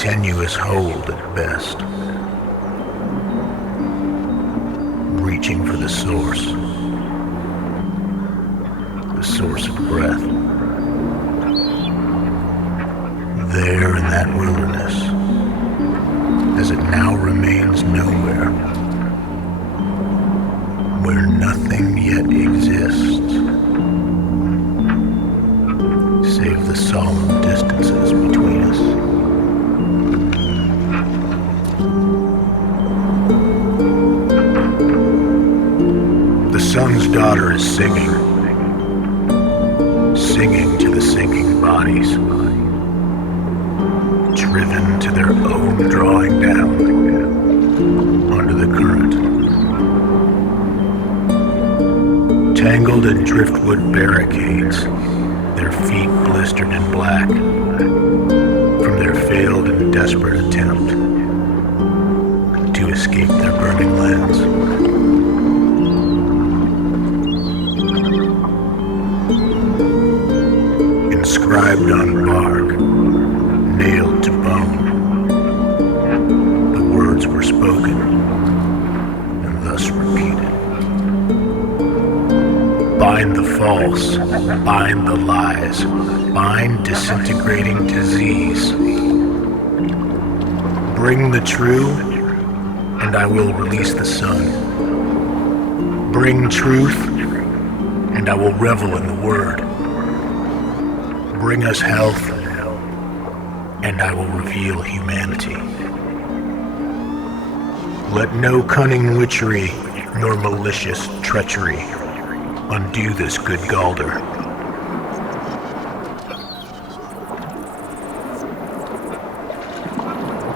tenuous hold at best, reaching for the source of breath. There in that wilderness, as it now remains nowhere, where nothing yet exists, save the solemn distances between us. The sun's daughter is singing to the singing bodies, driven to their own drawing down under the current. Tangled in driftwood barricades, their feet blistered and black from their failed and desperate attempt to escape their burning lands. Inscribed on bark, nailed to bone, the words were spoken and thus repeated. Bind the false, bind the lies, bind disintegrating disease. Bring the true, and I will release the sun. Bring truth, and I will revel in the word. Bring us health, and I will reveal humanity. Let no cunning witchery nor malicious treachery undo this good Galder.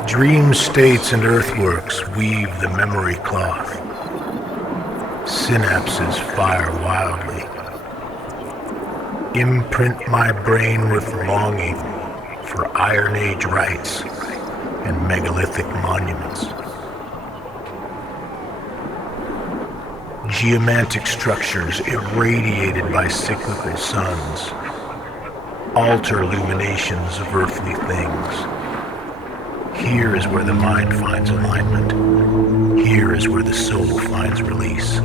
Dream states and earthworks weave the memory cloth. Synapses fire wildly. Imprint my brain with longing for Iron Age rites and megalithic monuments. Geomantic structures irradiated by cyclical suns, alter illuminations of earthly things. Here is where the mind finds alignment. Here is where the soul finds release.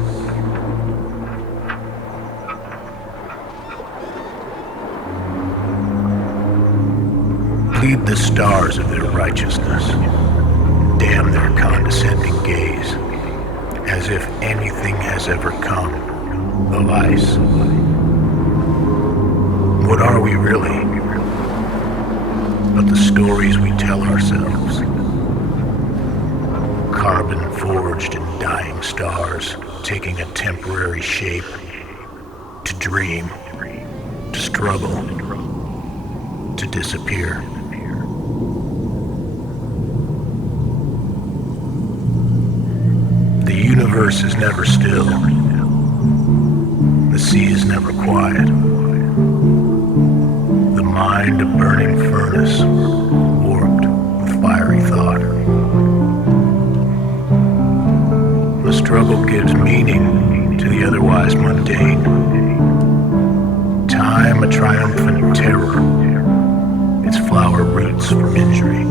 Plead the stars of their righteousness. Damn their condescending gaze, as if anything has ever come of ice. What are we really? But the stories we tell ourselves. Carbon forged in dying stars, taking a temporary shape to dream, to struggle, to disappear. The universe is never still. The sea is never quiet. The mind a burning furnace, warped with fiery thought. The struggle gives meaning to the otherwise mundane. Time a triumphant terror, its flower roots from injury.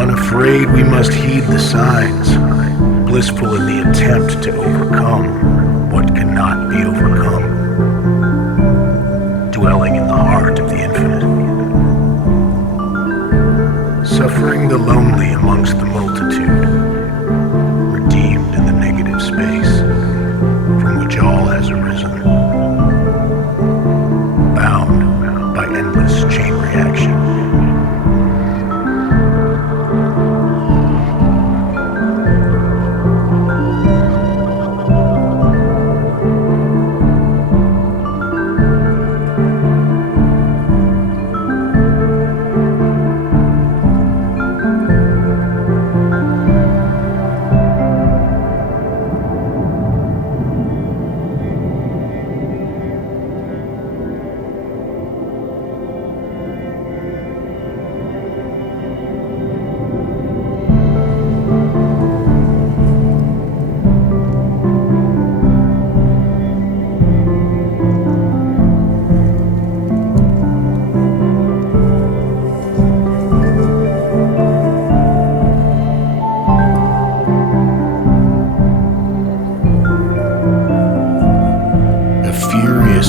Unafraid, we must heed the signs, blissful in the attempt to overcome what cannot be overcome, dwelling in the heart of the infinite, suffering the lonely amongst the multitude, redeemed in the negative space from which all has arisen, bound by endless chain reaction.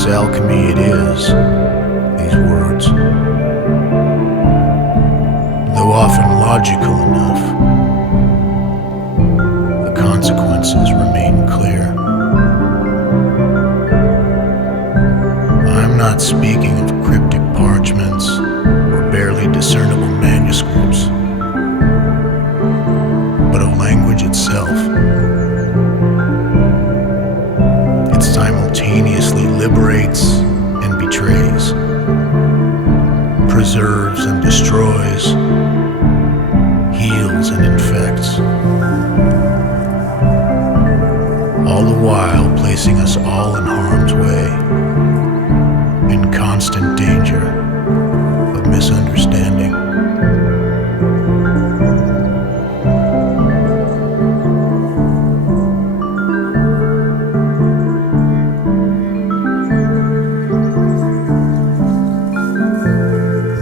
This alchemy it is, these words. Though often logical enough, the consequences remain clear. I'm not speaking of cryptic parchments or barely discernible manuscripts, but of language itself. It simultaneously liberates and betrays, preserves and destroys, heals and infects, all the while placing us all in harm's way, in constant danger of misunderstanding.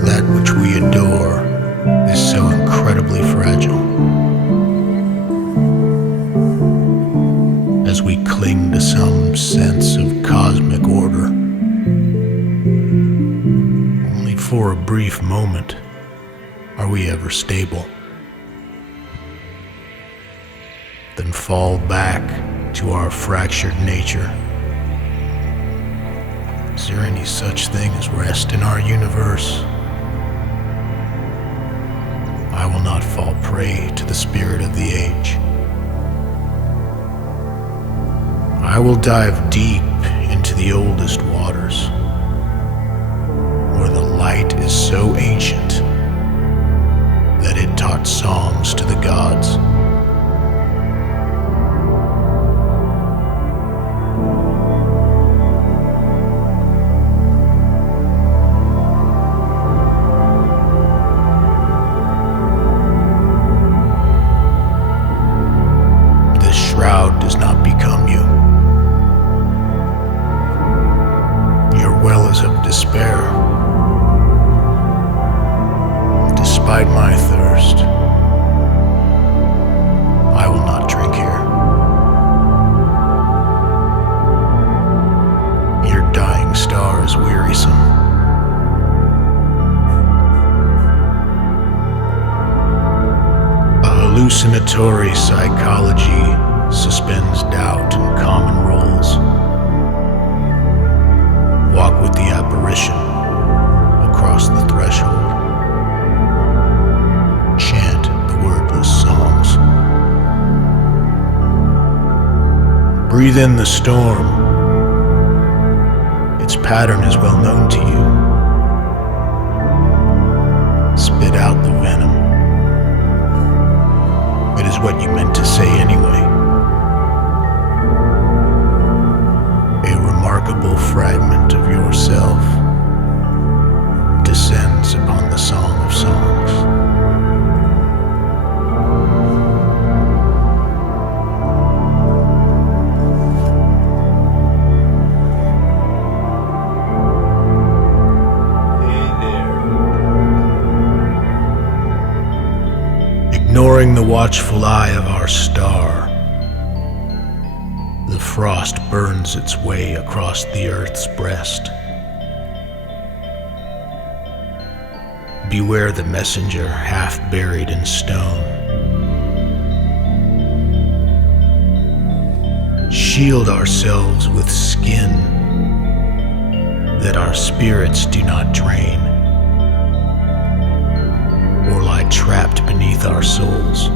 That which we adore is so incredibly fragile. As we cling to some sense of cosmic order, only for a brief moment are we ever stable, then fall back to our fractured nature. Is there any such thing as rest in our universe? I will not fall prey to the spirit of the age. I will dive deep into the oldest waters, where the light is so ancient that it taught songs to the gods. This shroud does not become you. Your well is of despair. Despite my thirst, I will not drink here. Your dying star is wearisome. A hallucinatory psychology suspends doubt in common roles. Walk with the apparition across the threshold. Chant the wordless songs. Breathe in the storm. Its pattern is well known to you. Spit out the venom. It is what you meant to say anyway. A remarkable fragment of yourself descends upon the Song of Songs. Ignoring the watchful eye of our star, the frost burns its way across the earth's breast. Beware the messenger half buried in stone. Shield ourselves with skin that our spirits do not drain, or lie trapped beneath our souls,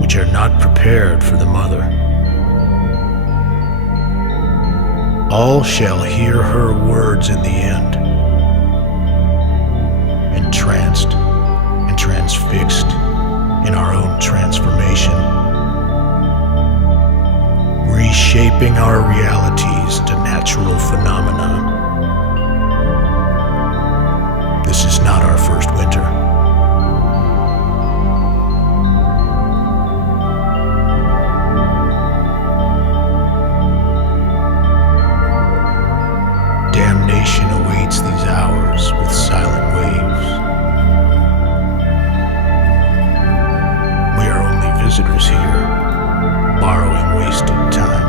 which are not prepared for the mother. All shall hear her words in the end, entranced and transfixed in our own transformation, reshaping our realities to natural phenomena. This is not our first winter. Damnation awaits these hours with silent waves. We are only visitors here, borrowing wasted time.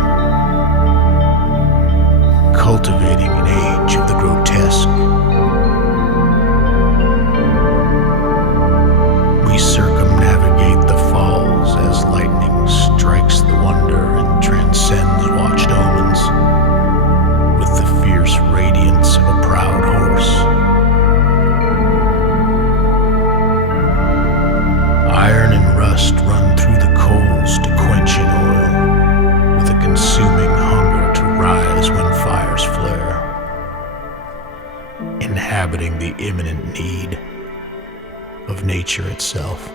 imminent need of nature itself.